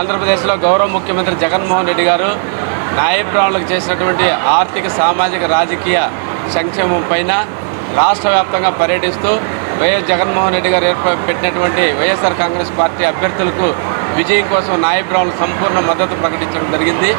ఆంధ్రప్రదేశ్లో గౌరవ ముఖ్యమంత్రి జగన్మోహన్ రెడ్డి గారు న్యాయబ్రాహ్మణులకు చేసినటువంటి ఆర్థిక సామాజిక రాజకీయ సంక్షేమం పైన రాష్ట్ర వ్యాప్తంగా పర్యటిస్తూ వైఎస్ జగన్మోహన్ రెడ్డి గారు ఏర్ప పెట్టినటువంటి వైఎస్ఆర్ కాంగ్రెస్ పార్టీ అభ్యర్థులకు విజయం కోసం న్యాయబ్రాహ్మణులు సంపూర్ణ మద్దతు ప్రకటించడం జరిగింది.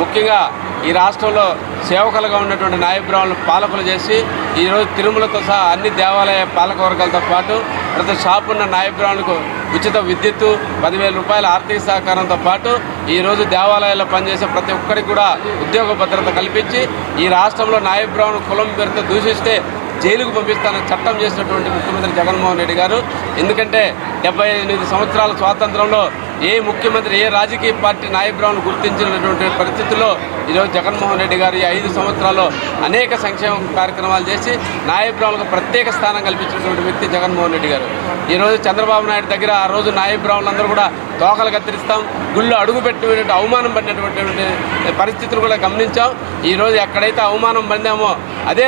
ముఖ్యంగా ఈ రాష్ట్రంలో సేవకులుగా ఉన్నటువంటి న్యాయబ్రాహ్మణులు పాలకులు చేసి ఈరోజు తిరుమలతో సహా అన్ని దేవాలయ పాలక వర్గాలతో పాటు ప్రతి షాపు ఉన్న న్యాయబ్రాహ్మణులకు ఉచిత విద్యుత్తు పదివేల రూపాయల ఆర్థిక సహకారంతో పాటు ఈరోజు దేవాలయాల్లో పనిచేసే ప్రతి ఒక్కరికి కూడా ఉద్యోగ భద్రత కల్పించి ఈ రాష్ట్రంలో నాయబ్రాహ్మణ కులం పేరుతో దూషిస్తే జైలుకు పంపిస్తానని చట్టం చేసినటువంటి ముఖ్యమంత్రి జగన్మోహన్ రెడ్డి గారు. ఎందుకంటే డెబ్బై ఎనిమిది సంవత్సరాల స్వాతంత్రంలో ఏ ముఖ్యమంత్రి ఏ రాజకీయ పార్టీ నాయబ్రాహ్మణులు గుర్తించినటువంటి పరిస్థితుల్లో ఈరోజు జగన్మోహన్ రెడ్డి గారు ఈ ఐదు సంవత్సరాల్లో అనేక సంక్షేమ కార్యక్రమాలు చేసి నాయబ్రాహ్మణులకు ప్రత్యేక స్థానం కల్పించినటువంటి వ్యక్తి జగన్మోహన్ రెడ్డి గారు. ఈరోజు చంద్రబాబు నాయుడు దగ్గర ఆ రోజు నాయబ్రాహ్మణులందరూ కూడా తోకలు కత్తిరిస్తాం గుళ్ళు అడుగు పెట్టినటువంటి అవమానం పడినటువంటి పరిస్థితులు కూడా గమనించాం. ఈరోజు ఎక్కడైతే అవమానం పొందామో అదే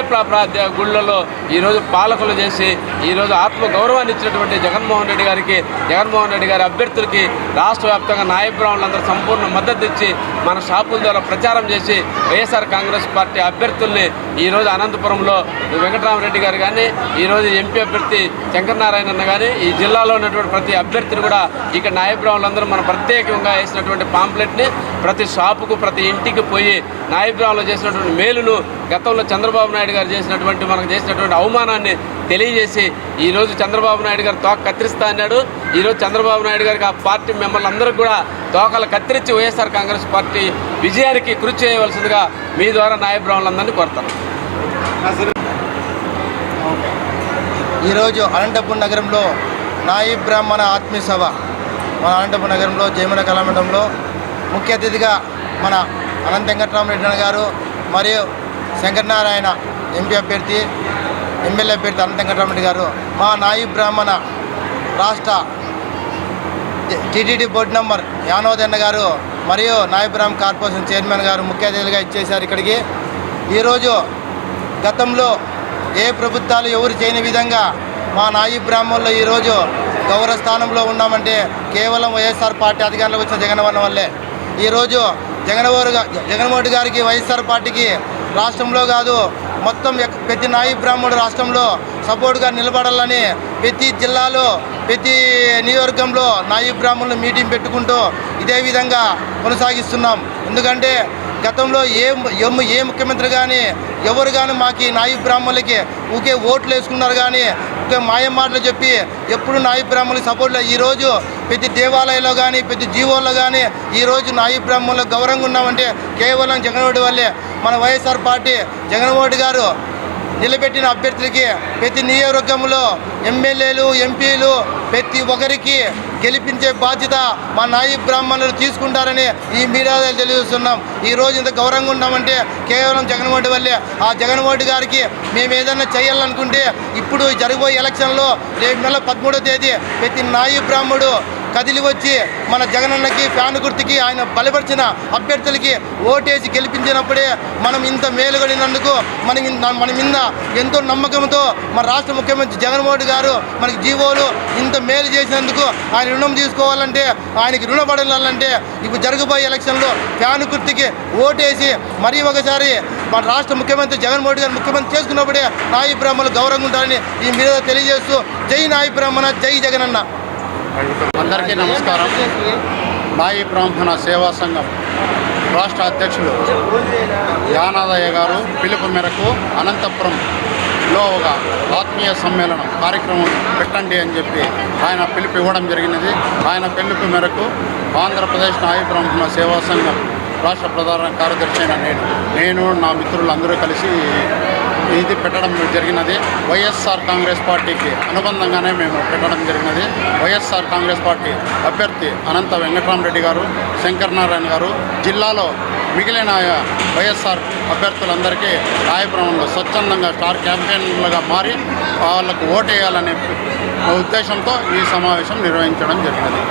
గుళ్ళలో ఈరోజు పాలకులు చేసి ఈరోజు ఆత్మ గౌరవాన్ని ఇచ్చినటువంటి జగన్మోహన్ రెడ్డి గారికి జగన్మోహన్ రెడ్డి గారి అభ్యర్థులకి రాష్ట్ర వ్యాప్తంగా నాయబ్రాహ్మణులందరూ సంపూర్ణ మద్దతు ఇచ్చి మన షాపుల ద్వారా ప్రచారం చేసి వైఎస్ఆర్ కాంగ్రెస్ పార్టీ అభ్యర్థుల్ని ఈరోజు అనంతపురంలో వెంకటరామరెడ్డి గారు కానీ ఈరోజు ఎంపీ అభ్యర్థి శంకరనారాయణ అన్న కానీ ఈ జిల్లాలో ఉన్నటువంటి ప్రతి అభ్యర్థిని కూడా ఇక్కడ నాయబ్రాహ్మణులందరూ మనం ప్రత్యేకంగా వేసినటువంటి పాంప్లెట్ని ప్రతి షాపుకు ప్రతి ఇంటికి పోయి నాయబ్రాహ్మణులు చేసినటువంటి మేలును గతంలో చంద్రబాబు నాయుడు గారు చేసినటువంటి మనకు చేసినటువంటి అవమానాన్ని తెలియజేసి ఈరోజు చంద్రబాబు నాయుడు గారు తోక కత్తిరిస్తా అన్నాడు. ఈరోజు చంద్రబాబు నాయుడు గారికి ఆ పార్టీ మెంబర్లు అందరికీ కూడా తోకలు కత్తిరించి వైఎస్ఆర్ కాంగ్రెస్ పార్టీ విజయానికి కృషి చేయవలసిందిగా మీ ద్వారా నాయబ్రాహ్మణులందరినీ కోరుతాను ఈరోజు అనంతపురం నగరంలో నాయి బ్రాహ్మణ ఆత్మీయ సభ. మన అనంతపురం నగరంలో జయమల కళామండలంలో ముఖ్య అతిథిగా మన అనంత వెంకటరామరెడ్డి గారు మరియు శంకరనారాయణ ఎంపీ అభ్యర్థి ఎమ్మెల్యే అభ్యర్థి అనంత వెంకటరామరెడ్డి గారు. మా నాయి బ్రాహ్మణ రాష్ట్ర టీటీడీ బోర్డు నంబర్ యానోదన్న గారు మరియు నాయబ్రామ్ కార్పొరేషన్ చైర్మన్ గారు ముఖ్య అతిథులుగా ఇచ్చేశారు ఇక్కడికి. ఈరోజు గతంలో ఏ ప్రభుత్వాలు ఎవరు చేయని విధంగా మా నాయి బ్రాహ్మణులు ఈరోజు గౌరవ స్థానంలో ఉన్నామంటే కేవలం వైఎస్ఆర్ పార్టీ అధికారంలోకి వచ్చిన జగన్ వల్లే. ఈరోజు జగన్మోహన్ జగన్మోహన్ గారికి వైఎస్ఆర్ పార్టీకి రాష్ట్రంలో కాదు మొత్తం ప్రతి నాయి బ్రాహ్మణుడు రాష్ట్రంలో సపోర్ట్గా నిలబడాలని ప్రతి జిల్లాలో ప్రతి నియోజకంలో నాయి బ్రాహ్మణులు మీటింగ్ పెట్టుకుంటూ ఇదే విధంగా కొనసాగిస్తున్నాం. ఎందుకంటే గతంలో ఏ ఏ ముఖ్యమంత్రి కానీ ఎవరు కానీ మాకు నాయి బ్రాహ్మణులకి ఊకే ఓట్లు వేసుకున్నారు కానీ ఊకే మాయం మాటలు చెప్పి ఎప్పుడు నాయి బ్రాహ్మణులకి సపోర్ట్ ఈరోజు ప్రతి దేవాలయంలో కానీ ప్రతి జీవోల్లో కానీ ఈరోజు నాయి బ్రహ్మంలో గౌరవంగా ఉన్నామంటే కేవలం జగన్మోహన్ వల్లే మన వైఎస్ఆర్ పార్టీ జగన్మోహన్ గారు నిలబెట్టిన అభ్యర్థులకి ప్రతి నియోజకవర్గంలో ఎమ్మెల్యేలు ఎంపీలు ప్రతి ఒక్కరికి గెలిపించే బాధ్యత మా నాయి బ్రాహ్మణులు తీసుకుంటారని ఈ మీడియాలో తెలియజేస్తున్నాం. ఈ రోజు ఇంత గౌరవంగా ఉన్నామంటే కేవలం జగన్మోహన్ వల్లే. ఆ జగన్మోహన్ గారికి మేము ఏదైనా చేయాలనుకుంటే ఇప్పుడు జరగబోయే ఎలక్షన్లో రేపు నెల పదమూడో తేదీ ప్రతి నాయి బ్రాహ్మడు కదిలి వచ్చి మన జగనన్నకి ఫ్యాన్ గుర్తుకి ఆయన బలపరిచిన అభ్యర్థులకి ఓటేసి గెలిపించినప్పుడే మనం ఇంత మేలుగడినందుకు మనం మన మీద ఎంతో నమ్మకంతో మన రాష్ట్ర ముఖ్యమంత్రి జగన్మోహన్ గారు మనకి జీవోలు ఇంత మేలు చేసినందుకు ఆయన రుణం తీసుకోవాలంటే ఆయనకి రుణపడాలంటే ఇప్పుడు జరగబోయే ఎలక్షన్లో ఫ్యాన్ గుర్తుకి ఓటేసి మరీ ఒకసారి మన రాష్ట్ర ముఖ్యమంత్రి జగన్మోహన్ రెడ్డి గారు ముఖ్యమంత్రి చేసుకున్నప్పుడే నాయి బ్రాహ్మణులు గౌరవంగా ఉంటారని ఈ మీద తెలియజేస్తూ జై నాయి బ్రాహ్మణ జై జగనన్న. అందరికీ నమస్కారం. నాయి బ్రాహ్మణ సేవా సంఘం రాష్ట్ర అధ్యక్షులు యానాదయ్య గారు పిలుపు మేరకు అనంతపురంలో ఒక ఆత్మీయ సమ్మేళనం కార్యక్రమం పెట్టండి అని చెప్పి ఆయన పిలుపు ఇవ్వడం జరిగినది. ఆయన పిలుపు మేరకు ఆంధ్రప్రదేశ్ నాయి బ్రాహ్మణ సేవా సంఘం రాష్ట్ర ప్రధాన కార్యదర్శి అయిన నేను నేను నా మిత్రులు అందరూ కలిసి ఇది పెట్టడం జరిగినది. వైఎస్ఆర్ కాంగ్రెస్ పార్టీకి అనుబంధంగానే మేము పెట్టడం జరిగినది. వైఎస్ఆర్ కాంగ్రెస్ పార్టీ అభ్యర్థి అనంత వెంకటరామరెడ్డి గారు శంకరనారాయణ గారు జిల్లాలో మిగిలిన వైఎస్ఆర్ అభ్యర్థులందరికీ రాయపురంలో స్వచ్ఛందంగా స్టార్ క్యాంపెయిన్లుగా మారి వాళ్ళకు ఓటేయాలనే ఉద్దేశంతో ఈ సమావేశం నిర్వహించడం జరిగినది.